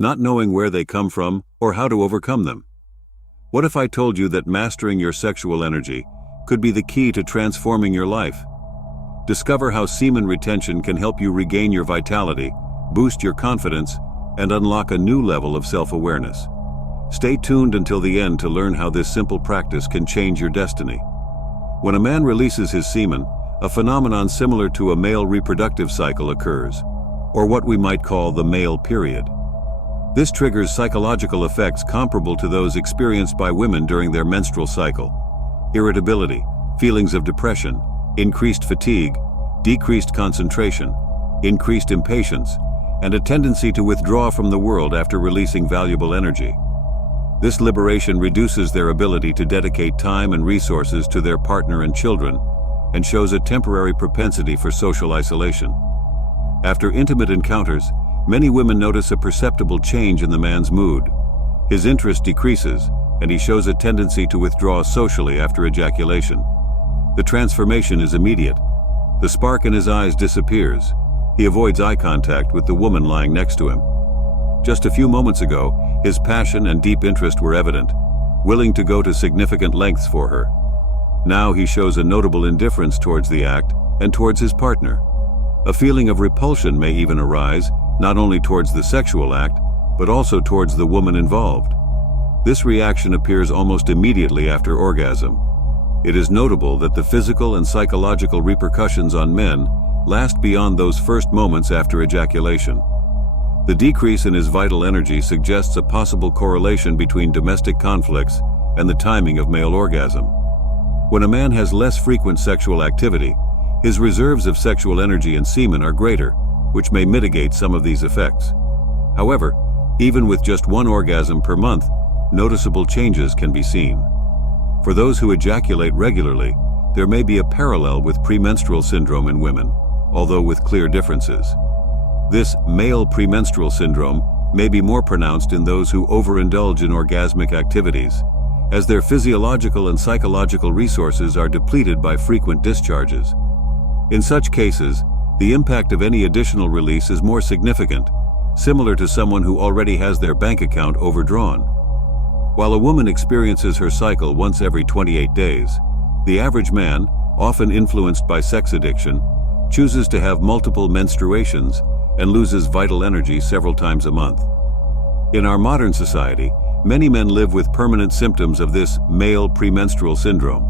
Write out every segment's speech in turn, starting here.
not knowing where they come from or how to overcome them. What if I told you that mastering your sexual energy could be the key to transforming your life? Discover how semen retention can help you regain your vitality, boost your confidence, and unlock a new level of self-awareness. Stay tuned until the end to learn how this simple practice can change your destiny. When a man releases his semen, a phenomenon similar to a male reproductive cycle occurs, or what we might call the male period. This triggers psychological effects comparable to those experienced by women during their menstrual cycle: irritability, feelings of depression, increased fatigue, decreased concentration, increased impatience, and a tendency to withdraw from the world after releasing valuable energy. This liberation reduces their ability to dedicate time and resources to their partner and children, and shows a temporary propensity for social isolation. After intimate encounters, many women notice a perceptible change in the man's mood. His interest decreases, and he shows a tendency to withdraw socially after ejaculation. The transformation is immediate. The spark in his eyes disappears. He avoids eye contact with the woman lying next to him. Just a few moments ago, his passion and deep interest were evident, willing to go to significant lengths for her. Now he shows a notable indifference towards the act and towards his partner. A feeling of repulsion may even arise, not only towards the sexual act, but also towards the woman involved. This reaction appears almost immediately after orgasm. It is notable that the physical and psychological repercussions on men last beyond those first moments after ejaculation. The decrease in his vital energy suggests a possible correlation between domestic conflicts and the timing of male orgasm. When a man has less frequent sexual activity, his reserves of sexual energy and semen are greater, which may mitigate some of these effects. However, even with just one orgasm per month, noticeable changes can be seen. For those who ejaculate regularly, there may be a parallel with premenstrual syndrome in women, although with clear differences. This male premenstrual syndrome may be more pronounced in those who overindulge in orgasmic activities, as their physiological and psychological resources are depleted by frequent discharges. In such cases, the impact of any additional release is more significant, similar to someone who already has their bank account overdrawn. While a woman experiences her cycle once every 28 days, the average man, often influenced by sex addiction, chooses to have multiple menstruations and loses vital energy several times a month. In our modern society, many men live with permanent symptoms of this male premenstrual syndrome.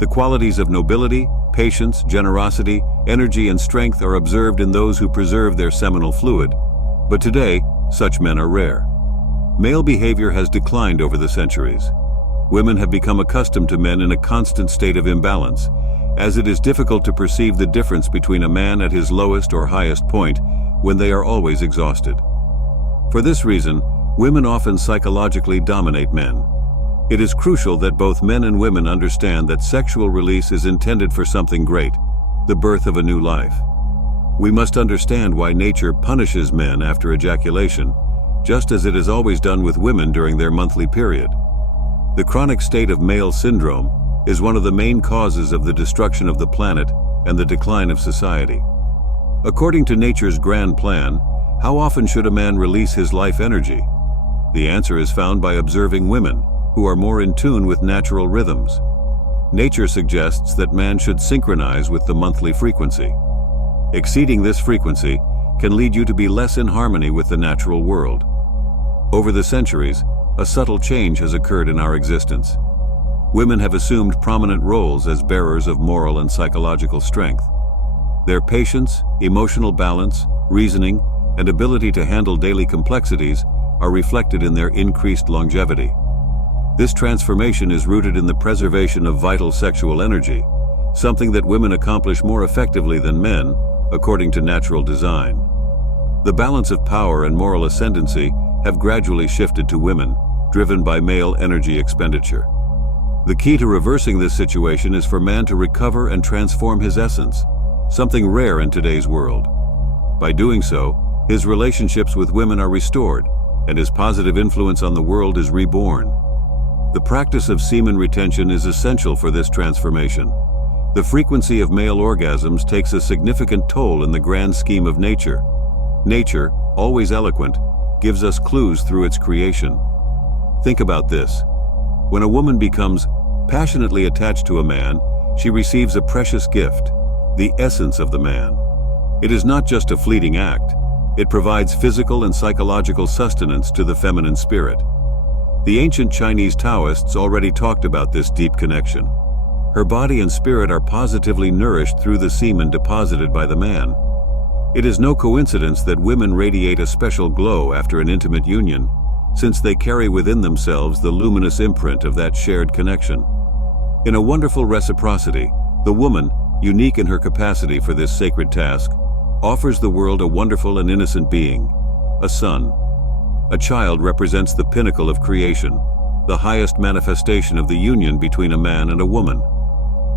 The qualities of nobility, patience, generosity, energy, and strength are observed in those who preserve their seminal fluid, but today, such men are rare. Male behavior has declined over the centuries. Women have become accustomed to men in a constant state of imbalance, as it is difficult to perceive the difference between a man at his lowest or highest point when they are always exhausted. For this reason, women often psychologically dominate men. It is crucial that both men and women understand that sexual release is intended for something great, the birth of a new life. We must understand why nature punishes men after ejaculation, just as it has always done with women during their monthly period. The chronic state of male syndrome is one of the main causes of the destruction of the planet and the decline of society. According to nature's grand plan, how often should a man release his life energy? The answer is found by observing women, who are more in tune with natural rhythms. Nature suggests that man should synchronize with the monthly frequency. Exceeding this frequency can lead you to be less in harmony with the natural world. Over the centuries, a subtle change has occurred in our existence. Women have assumed prominent roles as bearers of moral and psychological strength. Their patience, emotional balance, reasoning, and ability to handle daily complexities are reflected in their increased longevity. This transformation is rooted in the preservation of vital sexual energy, something that women accomplish more effectively than men, according to natural design. The balance of power and moral ascendancy have gradually shifted to women, driven by male energy expenditure. The key to reversing this situation is for man to recover and transform his essence, something rare in today's world. By doing so, his relationships with women are restored, and his positive influence on the world is reborn. The practice of semen retention is essential for this transformation. The frequency of male orgasms takes a significant toll in the grand scheme of nature. Nature, always eloquent, gives us clues through its creation. Think about this. When a woman becomes passionately attached to a man, she receives a precious gift, the essence of the man. It is not just a fleeting act. It provides physical and psychological sustenance to the feminine spirit. The ancient Chinese Taoists already talked about this deep connection. Her body and spirit are positively nourished through the semen deposited by the man. It is no coincidence that women radiate a special glow after an intimate union, since they carry within themselves the luminous imprint of that shared connection. In a wonderful reciprocity, the woman, unique in her capacity for this sacred task, offers the world a wonderful and innocent being, a son. A child represents the pinnacle of creation, the highest manifestation of the union between a man and a woman.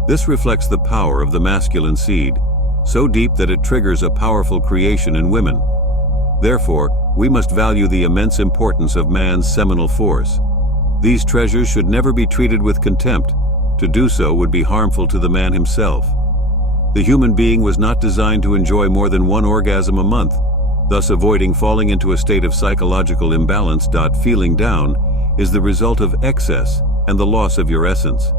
This reflects the power of the masculine seed, so deep that it triggers a powerful creation in women. Therefore, we must value the immense importance of man's seminal force. These treasures should never be treated with contempt. To do so would be harmful to the man himself. The human being was not designed to enjoy more than one orgasm a month, thus avoiding falling into a state of psychological imbalance. Feeling down is the result of excess and the loss of your essence.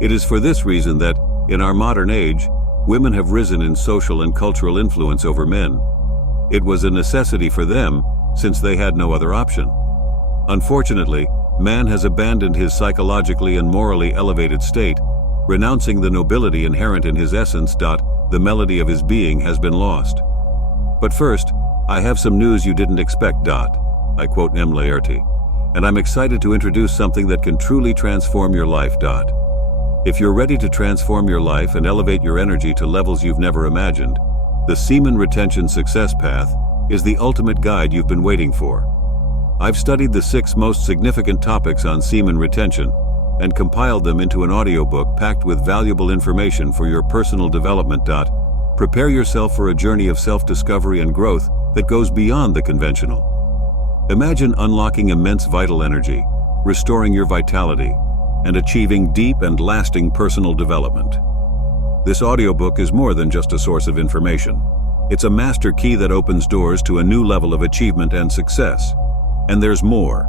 It is for this reason that, in our modern age, women have risen in social and cultural influence over men. It was a necessity for them, since they had no other option. Unfortunately, man has abandoned his psychologically and morally elevated state, renouncing the nobility inherent in his essence. The melody of his being has been lost. But first, I have some news you didn't expect. I quote Laerty, and I'm excited to introduce something that can truly transform your life. If you're ready to transform your life and elevate your energy to levels you've never imagined, the Semen Retention Success Path is the ultimate guide you've been waiting for. I've studied the 6 most significant topics on semen retention and compiled them into an audiobook packed with valuable information for your personal development. Prepare yourself for a journey of self-discovery and growth that goes beyond the conventional. Imagine unlocking immense vital energy, restoring your vitality, and achieving deep and lasting personal development. This audiobook is more than just a source of information. It's a master key that opens doors to a new level of achievement and success. And there's more.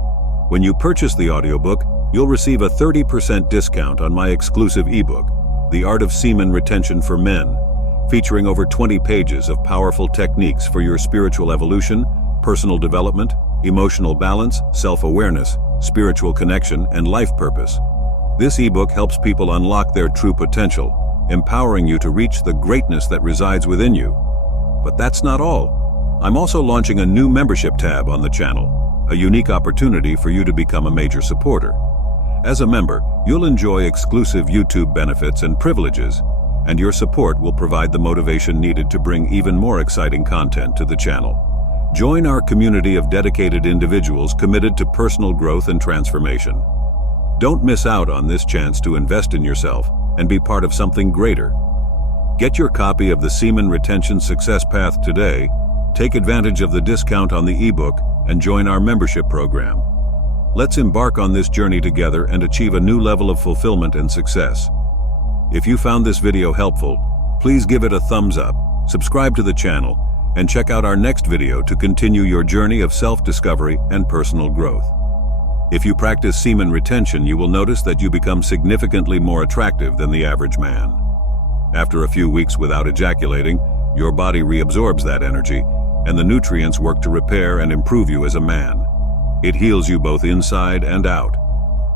When you purchase the audiobook, you'll receive a 30% discount on my exclusive ebook, The Art of Semen Retention for Men, featuring over 20 pages of powerful techniques for your spiritual evolution, personal development, emotional balance, self-awareness, spiritual connection, and life purpose. This ebook helps people unlock their true potential, empowering you to reach the greatness that resides within you. But that's not all. I'm also launching a new membership tab on the channel, a unique opportunity for you to become a major supporter. As a member, you'll enjoy exclusive YouTube benefits and privileges, and your support will provide the motivation needed to bring even more exciting content to the channel. Join our community of dedicated individuals committed to personal growth and transformation. Don't miss out on this chance to invest in yourself and be part of something greater. Get your copy of the Semen Retention Success Path today, take advantage of the discount on the ebook, and join our membership program. Let's embark on this journey together and achieve a new level of fulfillment and success. If you found this video helpful, please give it a thumbs up, subscribe to the channel, and check out our next video to continue your journey of self-discovery and personal growth. If you practice semen retention, you will notice that you become significantly more attractive than the average man. After a few weeks without ejaculating, your body reabsorbs that energy, and the nutrients work to repair and improve you as a man. It heals you both inside and out.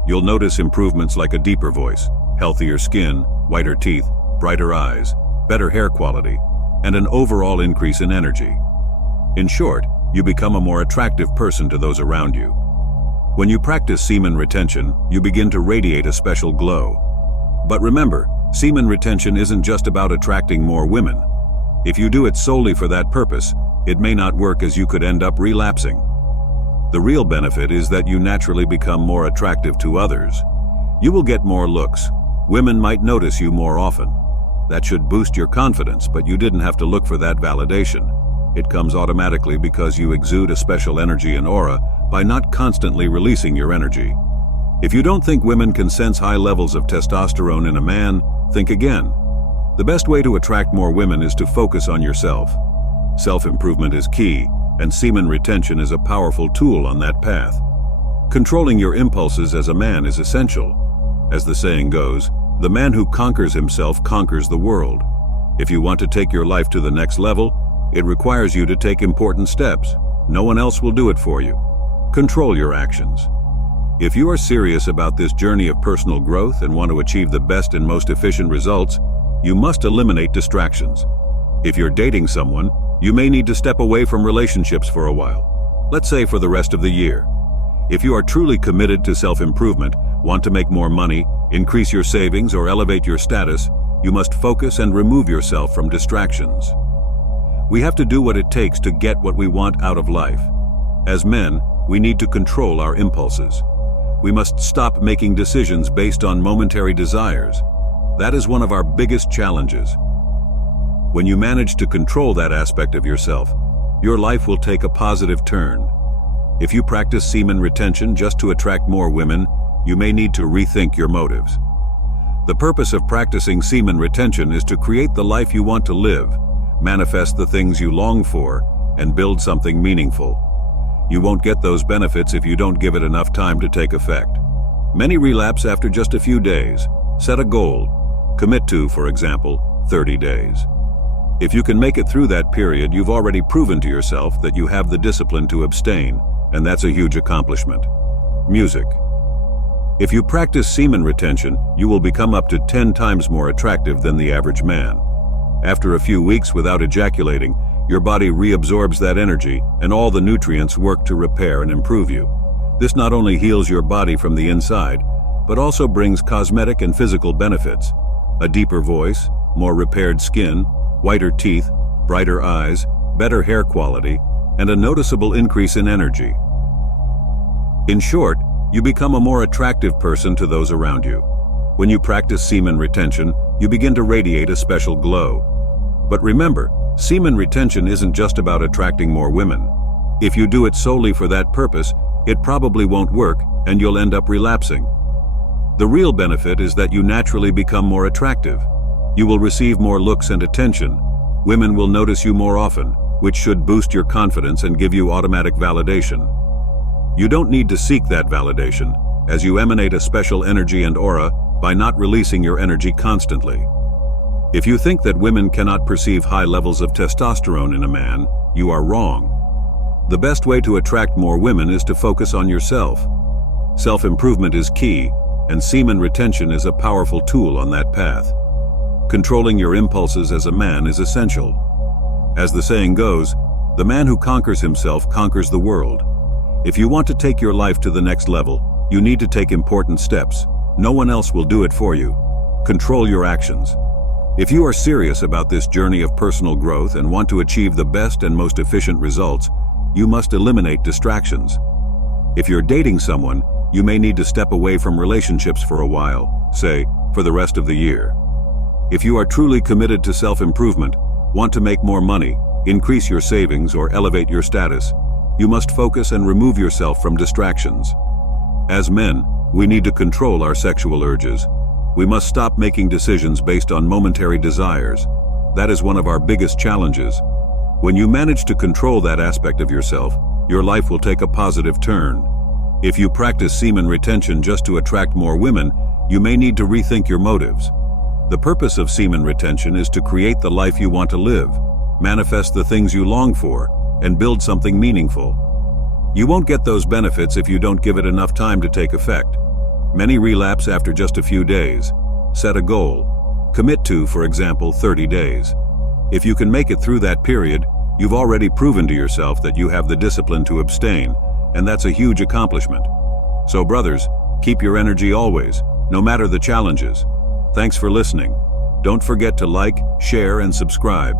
You'll notice improvements like a deeper voice, healthier skin, whiter teeth, brighter eyes, better hair quality, and an overall increase in energy. In short, you become a more attractive person to those around you. When you practice semen retention, you begin to radiate a special glow. But remember, semen retention isn't just about attracting more women. If you do it solely for that purpose, it may not work, as you could end up relapsing. The real benefit is that you naturally become more attractive to others. You will get more looks. Women might notice you more often. That should boost your confidence, but you didn't have to look for that validation. It comes automatically because you exude a special energy and aura by not constantly releasing your energy. If you don't think women can sense high levels of testosterone in a man, think again. The best way to attract more women is to focus on yourself. Self-improvement is key, and semen retention is a powerful tool on that path. Controlling your impulses as a man is essential. As the saying goes, the man who conquers himself conquers the world. If you want to take your life to the next level, it requires you to take important steps. No one else will do it for you. Control your actions. If you are serious about this journey of personal growth and want to achieve the best and most efficient results, you must eliminate distractions. If you're dating someone, you may need to step away from relationships for a while. Let's say for the rest of the year. If you are truly committed to self-improvement, want to make more money, increase your savings, or elevate your status, you must focus and remove yourself from distractions. We have to do what it takes to get what we want out of life. As men, we need to control our impulses. We must stop making decisions based on momentary desires. That is one of our biggest challenges. When you manage to control that aspect of yourself, your life will take a positive turn. If you practice semen retention just to attract more women, you may need to rethink your motives. The purpose of practicing semen retention is to create the life you want to live, manifest the things you long for, and build something meaningful. You won't get those benefits if you don't give it enough time to take effect. Many relapse after just a few days. Set a goal. Commit to, for example, 30 days. If you can make it through that period, you've already proven to yourself that you have the discipline to abstain, and that's a huge accomplishment. Music. If you practice semen retention, you will become up to 10 times more attractive than the average man. After a few weeks without ejaculating, your body reabsorbs that energy, and all the nutrients work to repair and improve you. This not only heals your body from the inside, but also brings cosmetic and physical benefits. A deeper voice, more repaired skin, whiter teeth, brighter eyes, better hair quality, and a noticeable increase in energy. In short, you become a more attractive person to those around you. When you practice semen retention, you begin to radiate a special glow. But remember, semen retention isn't just about attracting more women. If you do it solely for that purpose, it probably won't work and you'll end up relapsing. The real benefit is that you naturally become more attractive. You will receive more looks and attention. Women will notice you more often, which should boost your confidence and give you automatic validation. You don't need to seek that validation, as you emanate a special energy and aura by not releasing your energy constantly. If you think that women cannot perceive high levels of testosterone in a man, you are wrong. The best way to attract more women is to focus on yourself. Self-improvement is key, and semen retention is a powerful tool on that path. Controlling your impulses as a man is essential. As the saying goes, the man who conquers himself conquers the world. If you want to take your life to the next level, you need to take important steps. No one else will do it for you. Control your actions. If you are serious about this journey of personal growth and want to achieve the best and most efficient results, you must eliminate distractions. If you're dating someone, you may need to step away from relationships for a while, say, for the rest of the year. If you are truly committed to self-improvement, want to make more money, increase your savings, or elevate your status, you must focus and remove yourself from distractions. As men, we need to control our sexual urges. We must stop making decisions based on momentary desires. That is one of our biggest challenges. When you manage to control that aspect of yourself, your life will take a positive turn. If you practice semen retention just to attract more women, you may need to rethink your motives. The purpose of semen retention is to create the life you want to live, manifest the things you long for, and build something meaningful. You won't get those benefits if you don't give it enough time to take effect. Many relapse after just a few days. Set a goal. Commit to, for example, 30 days. If you can make it through that period, you've already proven to yourself that you have the discipline to abstain, and that's a huge accomplishment. So brothers, keep your energy always, no matter the challenges. Thanks for listening. Don't forget to like, share, and subscribe.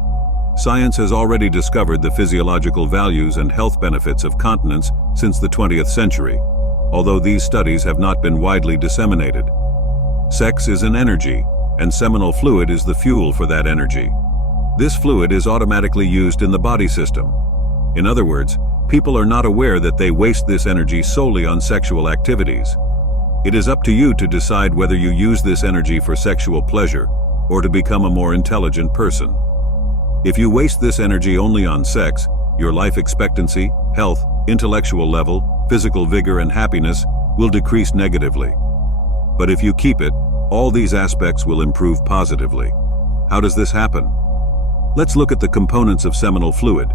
Science has already discovered the physiological values and health benefits of continence since the 20th century, although these studies have not been widely disseminated. Sex is an energy, and seminal fluid is the fuel for that energy. This fluid is automatically used in the body system. In other words, people are not aware that they waste this energy solely on sexual activities. It is up to you to decide whether you use this energy for sexual pleasure or to become a more intelligent person. If you waste this energy only on sex, your life expectancy, health, intellectual level, physical vigor, and happiness will decrease negatively. But if you keep it, all these aspects will improve positively. How does this happen? Let's look at the components of seminal fluid.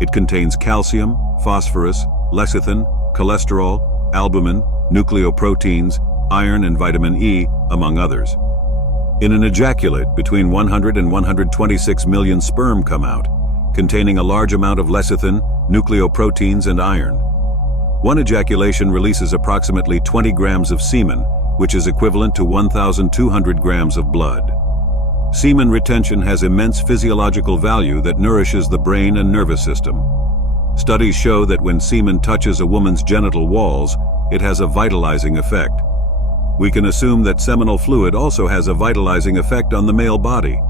It contains calcium, phosphorus, lecithin, cholesterol, albumin, nucleoproteins, iron, and vitamin E, among others. In an ejaculate, between 100 and 126 million sperm come out, containing a large amount of lecithin, nucleoproteins, and iron. One ejaculation releases approximately 20 grams of semen, which is equivalent to 1,200 grams of blood. Semen retention has immense physiological value that nourishes the brain and nervous system. Studies show that when semen touches a woman's genital walls, it has a vitalizing effect. We can assume that seminal fluid also has a vitalizing effect on the male body.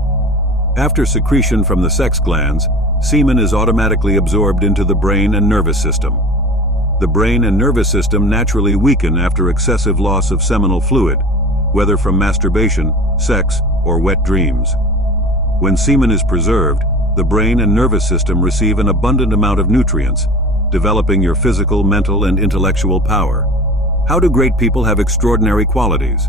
After secretion from the sex glands, semen is automatically absorbed into the brain and nervous system. The brain and nervous system naturally weaken after excessive loss of seminal fluid, whether from masturbation, sex, or wet dreams. When semen is preserved, the brain and nervous system receive an abundant amount of nutrients, developing your physical, mental, and intellectual power. How do great people have extraordinary qualities?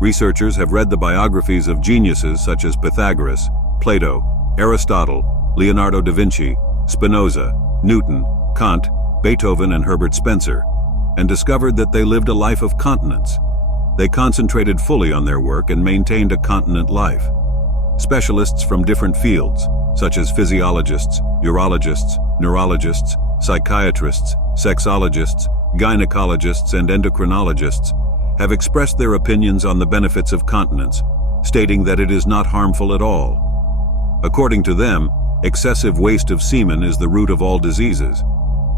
Researchers have read the biographies of geniuses such as Pythagoras, Plato, Aristotle, Leonardo da Vinci, Spinoza, Newton, Kant, Beethoven, and Herbert Spencer, and discovered that they lived a life of continence. They concentrated fully on their work and maintained a continent life. Specialists from different fields, such as physiologists, urologists, neurologists, psychiatrists, sexologists, gynecologists, and endocrinologists, have expressed their opinions on the benefits of continence, stating that it is not harmful at all. According to them, excessive waste of semen is the root of all diseases.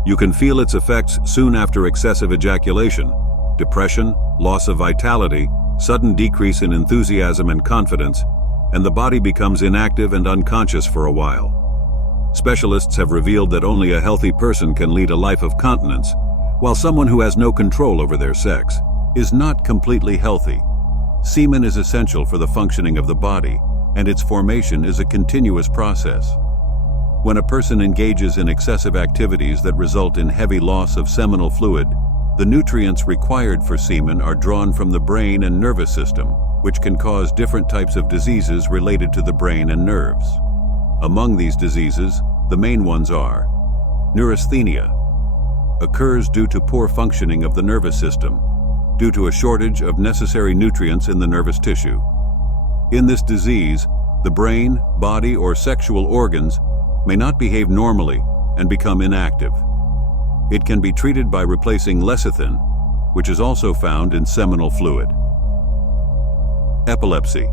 You can feel its effects soon after excessive ejaculation: depression, loss of vitality, sudden decrease in enthusiasm and confidence, and the body becomes inactive and unconscious for a while. Specialists have revealed that only a healthy person can lead a life of continence, while someone who has no control over their sex is not completely healthy. Semen is essential for the functioning of the body, and its formation is a continuous process. When a person engages in excessive activities that result in heavy loss of seminal fluid, the nutrients required for semen are drawn from the brain and nervous system, which can cause different types of diseases related to the brain and nerves. Among these diseases, the main ones are neurasthenia, occurs due to poor functioning of the nervous system, due to a shortage of necessary nutrients in the nervous tissue. In this disease, the brain, body, or sexual organs may not behave normally and become inactive. It can be treated by replacing lecithin, which is also found in seminal fluid. Epilepsy.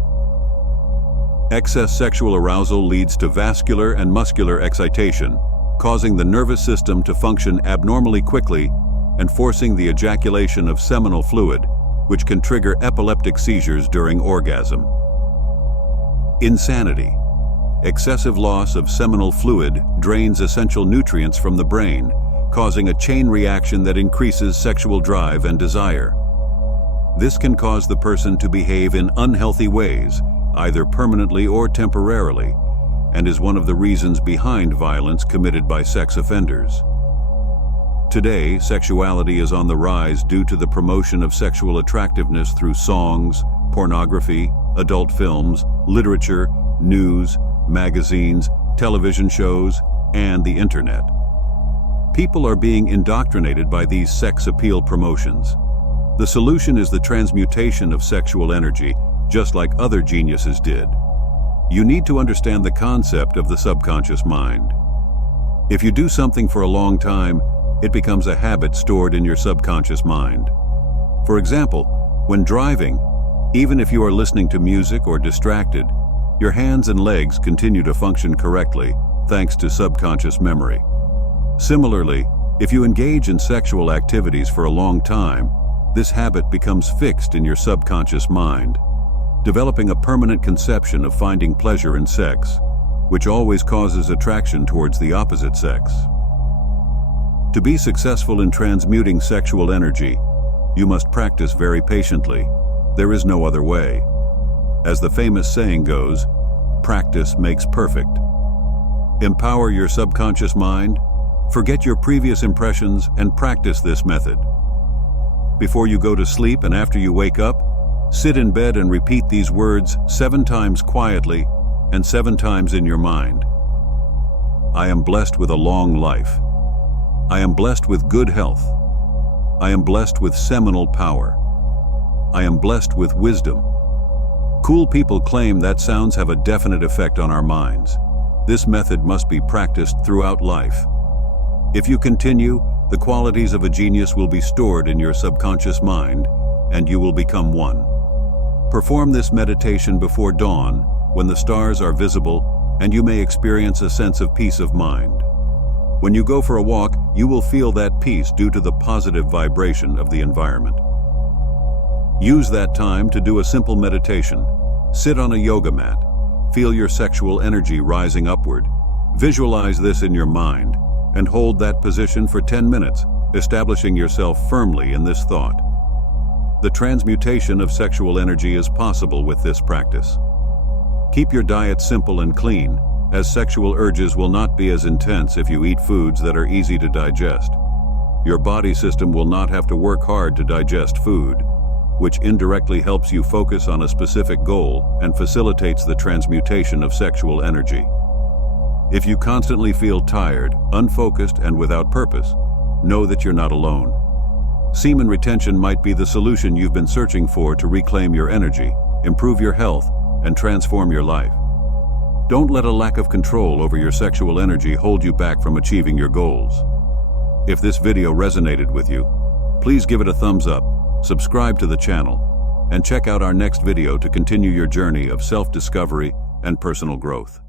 Excess sexual arousal leads to vascular and muscular excitation, causing the nervous system to function abnormally quickly and forcing the ejaculation of seminal fluid, which can trigger epileptic seizures during orgasm. Insanity. Excessive loss of seminal fluid drains essential nutrients from the brain, causing a chain reaction that increases sexual drive and desire. This can cause the person to behave in unhealthy ways, either permanently or temporarily, and is one of the reasons behind violence committed by sex offenders. Today, sexuality is on the rise due to the promotion of sexual attractiveness through songs, pornography, adult films, literature, news, magazines, television shows, and the internet. People are being indoctrinated by these sex appeal promotions. The solution is the transmutation of sexual energy, just like other geniuses did. You need to understand the concept of the subconscious mind. If you do something for a long time, it becomes a habit stored in your subconscious mind. For example, when driving, even if you are listening to music or distracted, your hands and legs continue to function correctly, thanks to subconscious memory. Similarly, if you engage in sexual activities for a long time, this habit becomes fixed in your subconscious mind, developing a permanent conception of finding pleasure in sex, which always causes attraction towards the opposite sex. To be successful in transmuting sexual energy, you must practice very patiently. There is no other way. As the famous saying goes, practice makes perfect. Empower your subconscious mind. Forget your previous impressions and practice this method. Before you go to sleep and after you wake up, sit in bed and repeat these words 7 times quietly and 7 times in your mind. I am blessed with a long life. I am blessed with good health. I am blessed with seminal power. I am blessed with wisdom. Cool people claim that sounds have a definite effect on our minds. This method must be practiced throughout life. If you continue, the qualities of a genius will be stored in your subconscious mind, and you will become one. Perform this meditation before dawn, when the stars are visible, and you may experience a sense of peace of mind. When you go for a walk, you will feel that peace due to the positive vibration of the environment. Use that time to do a simple meditation. Sit on a yoga mat. Feel your sexual energy rising upward. Visualize this in your mind, and hold that position for 10 minutes, establishing yourself firmly in this thought. The transmutation of sexual energy is possible with this practice. Keep your diet simple and clean, as sexual urges will not be as intense if you eat foods that are easy to digest. Your body system will not have to work hard to digest food, which indirectly helps you focus on a specific goal and facilitates the transmutation of sexual energy. If you constantly feel tired, unfocused, and without purpose, know that you're not alone. Semen retention might be the solution you've been searching for to reclaim your energy, improve your health, and transform your life. Don't let a lack of control over your sexual energy hold you back from achieving your goals. If this video resonated with you, please give it a thumbs up, subscribe to the channel, and check out our next video to continue your journey of self-discovery and personal growth.